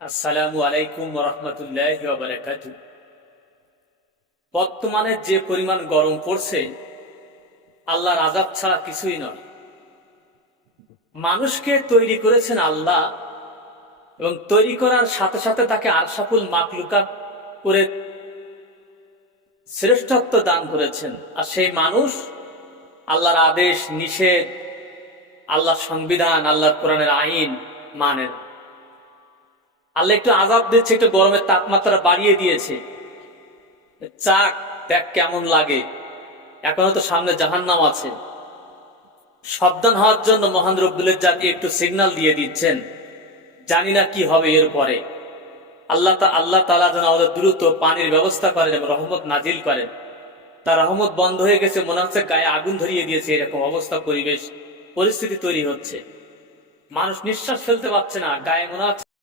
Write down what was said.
আসসালামু আলাইকুম রহমতুল্লাহি ওয়া বারাকাতুহু। বর্তমানে যে পরিমাণ গরম পড়ছে, আল্লাহর আযাব ছাড়া কিছুই নয়। মানুষকে তৈরি করেছেন আল্লাহ, এবং তৈরি করার সাথে সাথে তাকে আরশাফুল মাখলুকাত করে শ্রেষ্ঠত্ব দান করেছেন। আর সেই মানুষ আল্লাহর আদেশ নিষেধ, আল্লাহর সংবিধান, আল্লাহর কোরআনের আইন মানে না। আল্লাহ একটু আযাব দিচ্ছে, একটু গরমের তাপমাত্রা বাড়িয়ে দিয়েছে, চাক দেখ কেমন লাগে। এখনো তো সামনে জাহান্নাম আছে। সাবধান হওয়ার জন্য মহান রব্বুল ইজ্জত একটু সিগন্যাল দিয়ে দিচ্ছেন, জানি না কি হবে এর পরে। আল্লাহ তাআলা যেন আমাদের দ্রুত পানির ব্যবস্থা করেন এবং রহমত নাজিল করেন। তার রহমত বন্ধ হয়ে গেছে, মনে হচ্ছে গায়ে আগুন ধরিয়ে দিয়েছে, এরকম অবস্থা পরিবেশ পরিস্থিতি তৈরি হচ্ছে। মানুষ নিঃশ্বাস ফেলতে পারছে না, গায়ে মনে হচ্ছে